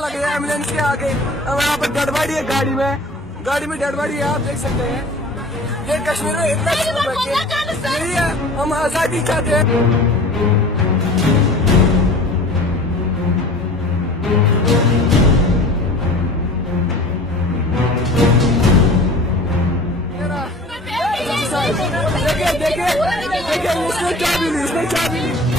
लग गया एम्बुलेंस के आगे। अब यहाँ पर डेड बॉडी है गाड़ी में डेड बॉडी है, आप देख सकते हैं। ये कश्मीर में इतना यही है, हम आजादी चाहते हैं। देखिए इसने चाबी ली।